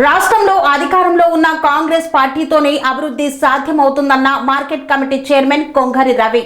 రాష్ట్రంలో అధికారంలో ఉన్న కాంగ్రెస్ పార్టీతోనే అభివృద్ధి సాధ్యమవుతుందన్న market committee chairman Kongari Ravi.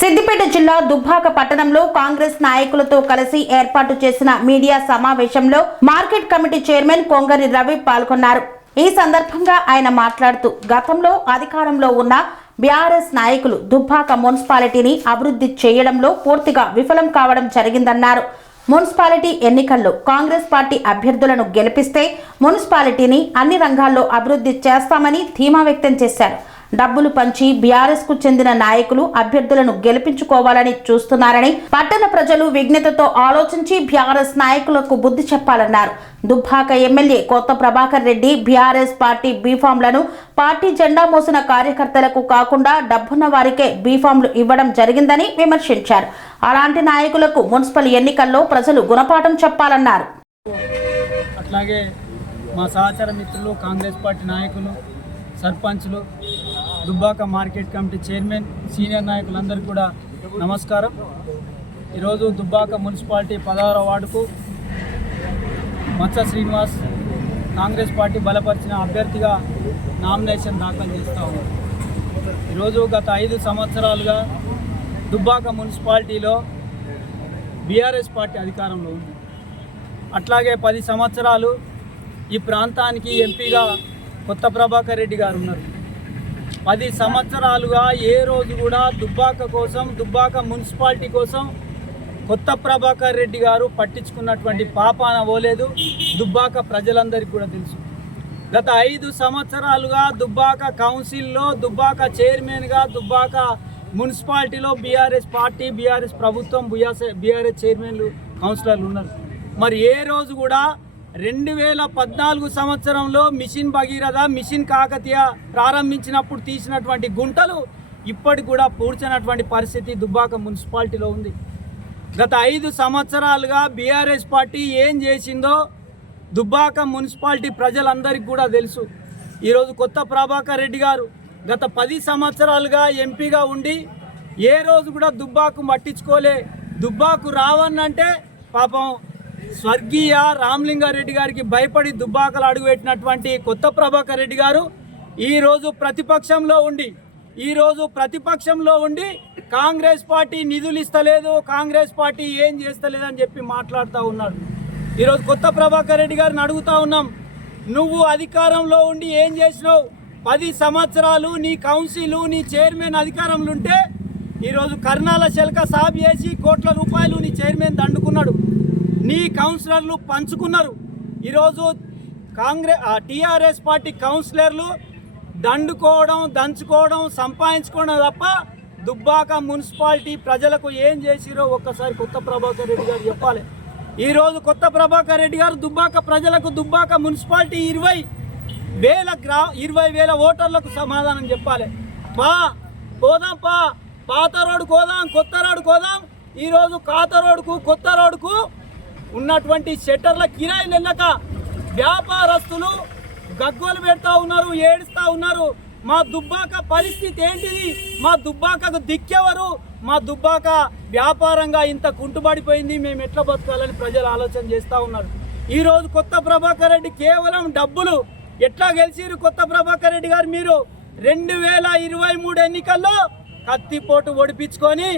Siddipet జిల్లా దుబ్బాక పట్టణంలో కాంగ్రెస్ నాయకులతో కలిసి ఏర్పాటు చేసిన మీడియా సమావేశంలో market committee chairman Kongari Ravi పాల్గొన్నారు. ఈ సందర్భంగా ఆయన మాట్లాడుతూ గతంలో అధికారంలో ఉన్న బీఆర్ఎస్ నాయకులు దుబ్బాక మున్సిపాలిటీని అభివృద్ధి చేయడంలో పూర్తిగా విఫలం కావడం జరిగిందన్నారు. మున్సిపాలిటీ ఎన్నికల్లో కాంగ్రెస్ పార్టీ అభ్యర్థులను గెలిపిస్తే మున్సిపాలిటీని అన్ని రంగాల్లో అభివృద్ధి చేస్తామని ధీమా వ్యక్తం చేశారు. డబ్బులు పంచి బీఆర్ఎస్ కు చెందిన నాయకులు అభ్యర్థులను గెలిపించుకోవాలని చూస్తున్నారని, పట్టణ ప్రజలు విజ్ఞతతో ఆలోచించి బీఆర్ఎస్ నాయకులకు బుద్ధి చెప్పాలన్నారు. దుబ్బాక ఎమ్మెల్యే కొత్త ప్రభాకర్ రెడ్డి బీఆర్ఎస్ పార్టీ బీఫామ్లను పార్టీ జెండా మోసిన కార్యకర్తలకు కాకుండా డబ్బున్న వారికే బీఫామ్లు ఇవ్వడం జరిగిందని విమర్శించారు. అలాంటి నాయకులకు మున్సిపల్ ఎన్నికల్లో ప్రజలు గుణపాఠం చెప్పాలన్నారు. అట్లాగే మా సహచర మిత్రులు కాంగ్రెస్ పార్టీ నాయకులు, సర్పంచ్లు, Dubbaka market committee chairman, senior నాయకులందరికీ కూడా నమస్కారం. ఈరోజు దుబ్బాక మున్సిపాలిటీ 16వ వార్డుకు మత్స శ్రీనివాస్ కాంగ్రెస్ పార్టీ బలపరిచిన అభ్యర్థిగా నామినేషన్ దాఖలు చేస్తూ ఉన్నారు. ఈరోజు గత 5 సంవత్సరాలుగా దుబ్బాక మున్సిపాలిటీలో బీఆర్ఎస్ పార్టీ అధికారంలో ఉంది. అట్లాగే 10 సంవత్సరాలు ఈ ప్రాంతానికి ఎంపీగా కొత్త ప్రభాకర్ రెడ్డి గారు ఉన్నారు. 10 సంవత్సరాలుగా ఏ రోజు కూడా దుబ్బాక కోసం, దుబ్బాక మున్సిపాలిటీ కోసం కొత్త ప్రభాకర్ రెడ్డి గారు పట్టించుకున్నటువంటి పాపాన పోలేదు. దుబ్బాక ప్రజలందరికీ కూడా తెలుసు. గత 5 సంవత్సరాలుగా దుబ్బాక కౌన్సిల్లో, దుబ్బాక చైర్మన్గా, దుబ్బాక మున్సిపాలిటీలో బీఆర్ఎస్ పార్టీ, బీఆర్ఎస్ ప్రభుత్వం, బీఆర్ఎస్ చైర్మన్లు, కౌన్సిలర్లు ఉన్నారు. మరి ఏ రోజు కూడా 2014 సంవత్సరంలో మిషన్ భగీరథ, మిషన్ కాకతీయ ప్రారంభించినప్పుడు తీసినటువంటి గుంటలు ఇప్పటికి కూడా పూడ్చినటువంటి పరిస్థితి దుబ్బాక మున్సిపాలిటీలో ఉంది. గత 5 సంవత్సరాలుగా బీఆర్ఎస్ పార్టీ ఏం చేసిందో దుబ్బాక మున్సిపాలిటీ ప్రజలందరికీ కూడా తెలుసు. ఈరోజు కొత్త ప్రభాకర్ రెడ్డి గారు గత 10 సంవత్సరాలుగా ఎంపీగా ఉండి ఏ రోజు కూడా దుబ్బాకు పట్టించుకోలే. దుబ్బాకు రావన్నంటే పాపం స్వర్గీయ రామలింగారెడ్డి గారికి భయపడి దుబ్బాకలు అడుగుపెట్టినటువంటి కొత్త ప్రభాకర్ రెడ్డి గారు ఈరోజు ప్రతిపక్షంలో ఉండి కాంగ్రెస్ పార్టీ నిధులు ఇస్తలేదు, కాంగ్రెస్ పార్టీ ఏం చేస్తలేదు అని చెప్పి మాట్లాడుతూ ఉన్నాడు. ఈరోజు కొత్త ప్రభాకర్ రెడ్డి గారిని అడుగుతూ ఉన్నాం, నువ్వు అధికారంలో ఉండి ఏం చేసినావు? 10 సంవత్సరాలు నీ కౌన్సిల్, నీ చైర్మన్ అధికారంలో ఉంటే ఈరోజు కర్ణాల శెల్క సాబ్ చేసి కోట్ల రూపాయలు నీ చైర్మన్ దండుకున్నాడు, నీ కౌన్సిలర్లు పంచుకున్నారు. ఈరోజు టీఆర్ఎస్ పార్టీ కౌన్సిలర్లు దండుకోవడం, దంచుకోవడం, సంపాదించుకోవడం తప్ప దుబ్బాక మున్సిపాలిటీ ప్రజలకు ఏం చేసిరో ఒక్కసారి కొత్త ప్రభాకర్ రెడ్డి గారు చెప్పాలి. ఈరోజు కొత్త ప్రభాకర్ రెడ్డి గారు దుబ్బాక ప్రజలకు, దుబ్బాక మున్సిపాలిటీ 20,000 ఓటర్లకు సమాధానం చెప్పాలి. పోదాం, పాత రోడ్డు కోదాం, కొత్త రోడ్డు కోదాం. ఈరోజు పాత రోడ్డుకు, కొత్త రోడ్డుకు ఉన్నటువంటి షట్టర్ల కిరాయిలు వెళ్ళక వ్యాపారస్తులు గగ్గోలు పెడతా ఉన్నారు, ఏడుస్తూ ఉన్నారు. మా దుబ్బాక పరిస్థితి ఏంటిది? మా దుబ్బాకకు దిక్కెవరు? మా దుబ్బాక వ్యాపారంగా ఇంత కుంటుబడిపోయింది, మేము ఎట్లా బతకాలని ప్రజలు ఆలోచన చేస్తూ ఉన్నారు. ఈరోజు కొత్త ప్రభాకర్ రెడ్డి కేవలం డబ్బులు ఎట్లా గెలిచిరు? కొత్త ప్రభాకర్ రెడ్డి గారు మీరు 2023 ఎన్నికల్లో కత్తిపోటు ఒడిపించుకొని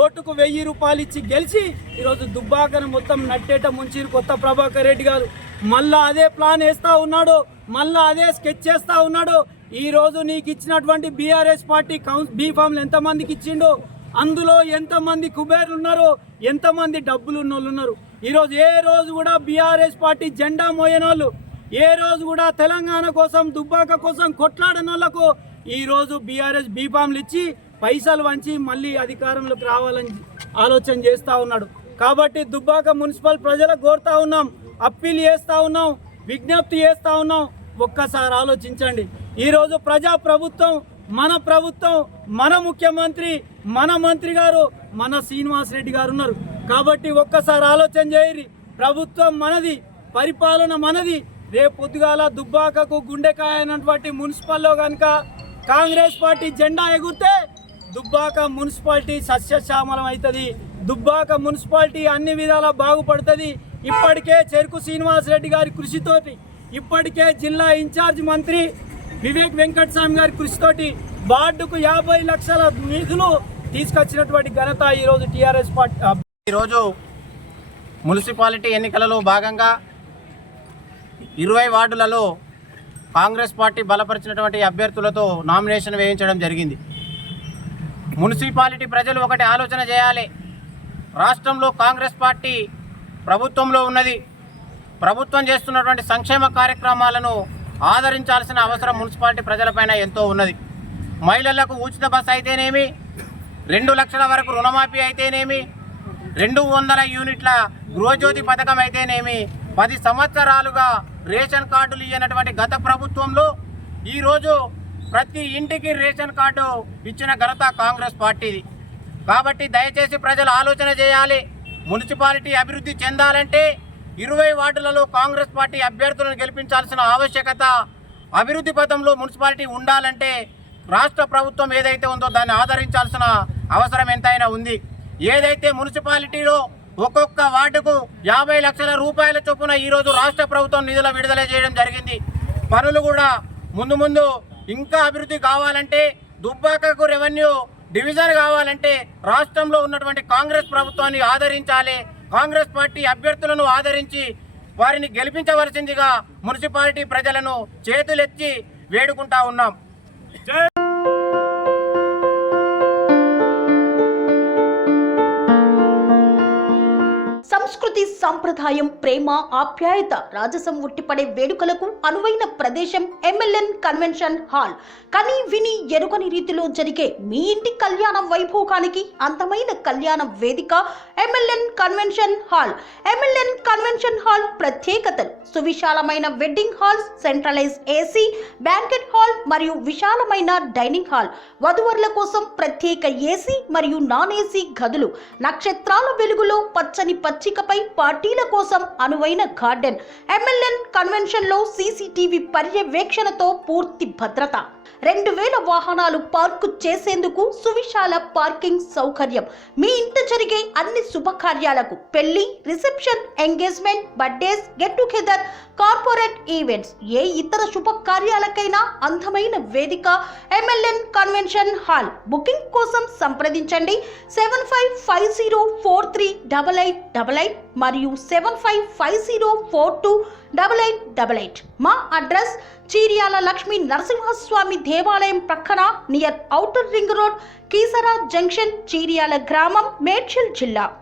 ఓటుకు 1000 రూపాయలు ఇచ్చి గెలిచి ఈరోజు దుబ్బాకను మొత్తం నట్టేట ముంచిరు కొత్త ప్రభాకర్ రెడ్డి గారు. మళ్ళా అదే ప్లాన్ వేస్తూ ఉన్నాడు, మళ్ళా అదే స్కెచ్ చేస్తూ ఉన్నాడు. ఈరోజు నీకు ఇచ్చినటువంటి బీఆర్ఎస్ పార్టీ బీఫామ్లు ఎంతమందికి ఇచ్చిండు? అందులో ఎంతమంది కుబేర్లు ఉన్నారు, ఎంతమంది డబ్బులు ఉన్న వాళ్ళు ఉన్నారు? ఈరోజు ఏ రోజు కూడా బీఆర్ఎస్ పార్టీ జెండా మోయని వాళ్ళు, ఏ రోజు కూడా తెలంగాణ కోసం, దుబ్బాక కోసం కొట్లాడని వాళ్ళకు ఈరోజు బీఆర్ఎస్ బీఫామ్లు ఇచ్చి పైసలు వంచి మళ్ళీ అధికారంలోకి రావాలని ఆలోచన చేస్తూ ఉన్నాడు. కాబట్టి దుబ్బాక మున్సిపల్ ప్రజలకు కోరుతా ఉన్నాం, అప్పీల్ చేస్తూ ఉన్నాం, విజ్ఞప్తి చేస్తూ ఉన్నాం, ఒక్కసారి ఆలోచించండి. ఈరోజు ప్రజాప్రభుత్వం, మన ప్రభుత్వం, మన ముఖ్యమంత్రి, మన మంత్రి గారు, మన శ్రీనివాస్ రెడ్డి గారు ఉన్నారు. కాబట్టి ఒక్కసారి ఆలోచన చేయరి. ప్రభుత్వం మనది, పరిపాలన మనది. రేపు పొద్దుగాల దుబ్బాకకు గుండెకాయ అయినటువంటి మున్సిపల్లో కనుక కాంగ్రెస్ పార్టీ జెండా ఎగురితే దుబ్బాక మున్సిపాలిటీ సస్యశ్యామలం అవుతుంది. దుబ్బాక మున్సిపాలిటీ అన్ని విధాలా బాగుపడుతుంది. ఇప్పటికే చెరుకు శ్రీనివాసరెడ్డి గారి కృషితోటి, ఇప్పటికే జిల్లా ఇన్ఛార్జ్ మంత్రి వివేక్ వెంకటస్వామి గారి కృషితోటి వార్డుకు 50 లక్షల నిధులు తీసుకొచ్చినటువంటి ఘనత ఈరోజు టీఆర్ఎస్ పార్టీ. ఈరోజు మున్సిపాలిటీ ఎన్నికలలో భాగంగా 20 వార్డులలో కాంగ్రెస్ పార్టీ బలపరిచినటువంటి అభ్యర్థులతో నామినేషన్ వేయించడం జరిగింది. మున్సిపాలిటీ ప్రజలు ఒకటి ఆలోచన చేయాలి. రాష్ట్రంలో కాంగ్రెస్ పార్టీ ప్రభుత్వంలో ఉన్నది. ప్రభుత్వం చేస్తున్నటువంటి సంక్షేమ కార్యక్రమాలను ఆదరించాల్సిన అవసరం మున్సిపాలిటీ ప్రజలపైన ఎంతో ఉన్నది. మహిళలకు ఉచిత బస్సు అయితేనేమి, 2 లక్షల వరకు రుణమాఫీ అయితేనేమి, 200 యూనిట్ల గృహజ్యోతి పథకం అయితేనేమి, 10 సంవత్సరాలుగా రేషన్ కార్డులు ఇవ్వనటువంటి గత ప్రభుత్వంలో ఈరోజు ప్రతి ఇంటికి రేషన్ కార్డు ఇచ్చిన ఘనత కాంగ్రెస్ పార్టీది. కాబట్టి దయచేసి ప్రజలు ఆలోచన చేయాలి. మున్సిపాలిటీ అభివృద్ధి చెందాలంటే 20 వార్డులలో కాంగ్రెస్ పార్టీ అభ్యర్థులను గెలిపించాల్సిన ఆవశ్యకత, అభివృద్ధి పథంలో మున్సిపాలిటీ ఉండాలంటే రాష్ట్ర ప్రభుత్వం ఏదైతే ఉందో దాన్ని ఆదరించాల్సిన అవసరం ఎంతైనా ఉంది. ఏదైతే మున్సిపాలిటీలో ఒక్కొక్క వార్డుకు 50 లక్షల రూపాయల చొప్పున ఈరోజు రాష్ట్ర ప్రభుత్వం నిధుల విడుదల చేయడం జరిగింది. పనులు కూడా ముందు ఇంకా అభివృద్ధి కావాలంటే, దుబ్బాకకు రెవెన్యూ డివిజన్ కావాలంటే రాష్ట్రంలో ఉన్నటువంటి కాంగ్రెస్ ప్రభుత్వాన్ని ఆదరించాలి. కాంగ్రెస్ పార్టీ అభ్యర్థులను ఆదరించి వారిని గెలిపించవలసిందిగా మున్సిపాలిటీ ప్రజలను చేతులెత్తి వేడుకుంటా ఉన్నాం. సంస్కృతి, సంప్రదాయం, ప్రేమ, ఆప్యాయత, రాజసం ఉట్టిపడే వేడుకలకు అనువైన ప్రదేశం MLN కన్వెన్షన్ హాల్. కని విని ఎరుగని రీతిలో జరిగే మీ ఇంటి కళ్యాణ వైభోగానికి అందమైన కళ్యాణ వేదిక MLN convention hall. MLN convention hall ప్రత్యేకతలు: సువిశాలమైన wedding halls, centralise AC banquet hall మరియు విశాలమైన డైనింగ్ హాల్. వధువరుల కోసం ప్రత్యేక AC మరియు నాన్ AC గదులు. నక్షత్రాల వెలుగులో పచ్చని పచ్చికపై పార్టీల కోసం అనువైన గార్డెన్. MLN కన్వెన్షన్ లో CCTV పర్యవేక్షణతో పూర్తి భద్రత. 2000 వాహనాలు పార్కు చేసేందుకు సువిశాల పార్కింగ్ సౌకర్యం. మీ ఇంట జరిగే అన్ని శుభకార్యాలకు, పెళ్లి, reception, engagement, birthdays, get together, corporate events, ఏ ఇతర శుభకార్యాలకైనా అందమైన వేదిక MLN కన్వెన్షన్ హాల్. బుకింగ్ కోసం సంప్రదించండి 7550438888 మరియు 7550428888. మా అడ్రస్ చీర్యాల లక్ష్మీ నరసింహస్వామి దేవాలయం ప్రక్కన, near outer ring road, Keesara junction, Cheeryal గ్రామం, మేడ్చల్ జిల్లా.